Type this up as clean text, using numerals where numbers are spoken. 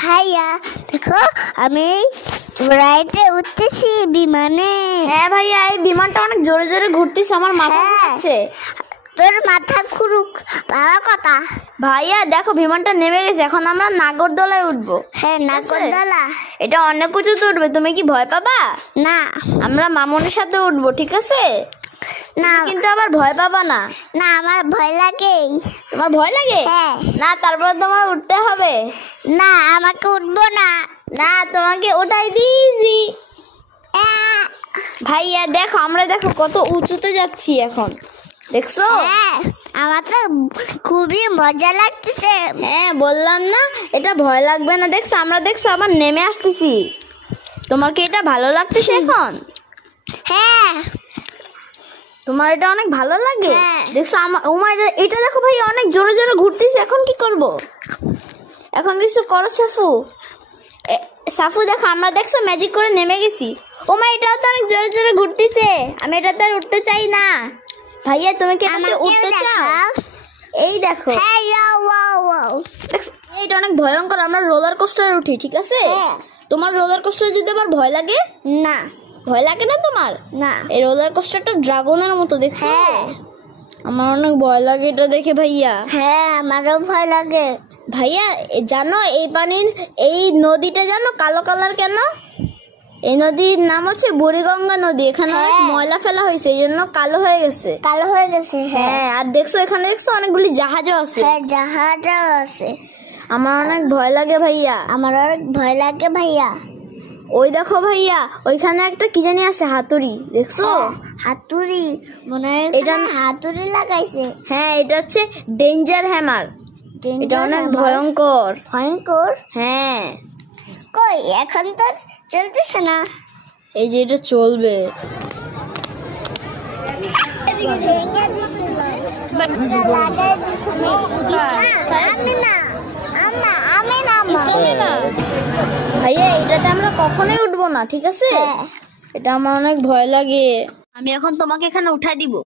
ভাইয়া দেখো আমি রাইটে উঠতেছি বিমানে। হ্যাঁ ভাইয়া, এই বিমানটা অনেক জোরে জোরে ঘুরতেছে, আমার মাথা ঘুরছে। তোর মাথা ঘুরুক, ভালো কথা। ভাইয়া দেখো বিমানটা নেমে গেছে, এখন আমরা নাগরদোলায় উঠবো। হ্যাঁ নাগরদোলা, এটা অনেক উঁচুতে উঠবে, তুমি কি ভয় পাবা? না আমরা মামুনের সাথে উঠবো, ঠিক আছে? না কিন্তু আবার ভয় পাবা না। না আমার ভয় লাগে। তোমার ভয় লাগে? হ্যাঁ। না তারপর তোমার উঠতে হবে। না আমাকে উঠবো না। না তোমাকে উঠাই দিয়েছি। ভাইয়া দেখো, আমরা দেখো কত উঁচুতে যাচ্ছি এখন, দেখছো? হ্যাঁ আমার তো খুবই মজা লাগতেছে। হ্যাঁ বললাম না, এটা ভয় লাগবে না। দেখছো আমরা দেখছো আবার নেমে আসতেছি। তোমার কি এটা ভালো লাগতেছে এখন? হ্যাঁ তোমার এটা অনেক ভালো লাগে? হ্যাঁ। দেখছো আমার এটা দেখো ভাই অনেক জোরে জোরে ঘুরতেছে। এখন কি করব? এখন কিছু করো সাফু। সাফু দেখো, আমরা দেখছো ম্যাজিক করে নেমে গেছি। এটাও তো অনেক জোরে জোরে ঘুরতেছে। আমি এটাতে আর উঠতে চাই না। ভাইয়া তুমি কি আমাকে উঠতে চাও? এই দেখো, হ্যাঁ ওয়াও এইটা অনেক ভয়ঙ্কর। আমরা রোলার কোস্টারে উঠি, ঠিক আছে? তোমার রোলার কোস্টারে যদি আবার ভয় লাগে? না ভয় লাগে না তোমার? না। এই রোলার কোস্টারটা ড্রাগনের মতো, দেখছো? হ্যাঁ আমার অনেক ভয় লাগে এটা দেখে ভাইয়া। হ্যাঁ আমারও ভয় লাগে। ভাইয়া জানো এই পানির এই নদীটা জানো কালো কালার কেন? এই নদীর নাম হচ্ছে বুড়িগঙ্গা নদী। এখানে অনেক ময়লা ফেলা হয়েছে, এই জন্য কালো হয়ে গেছে। কালো হয়ে গেছে। হ্যাঁ, আর দেখছো এখানে দেখছো অনেকগুলি জাহাজও আছে। হ্যাঁ জাহাজও আছে। আমার অনেক ভয় লাগে ভাইয়া। আমার অনেক ভয় লাগে ভাইয়া। ওই দেখো ভাইয়া, ওইখানে একটা কি জানি আছে, হাতুড়ি, দেখছো? হাতুড়ি, মনে হয় এটা হাতুড়ি লাগাইছে। হ্যাঁ, এটা হচ্ছে ডেঞ্জার হ্যামার। এটা অনেক ভয়ঙ্কর। ভয়ঙ্কর? হ্যাঁ। কই এখন তো চলতেছে না। এই যে এটা চলবে। ভাইয়া এটাতে আমরা কখনোই উঠবো না, ঠিক আছে? এটা আমার অনেক ভয় লাগে। আমি এখন তোমাকে এখানে উঠাই দিব।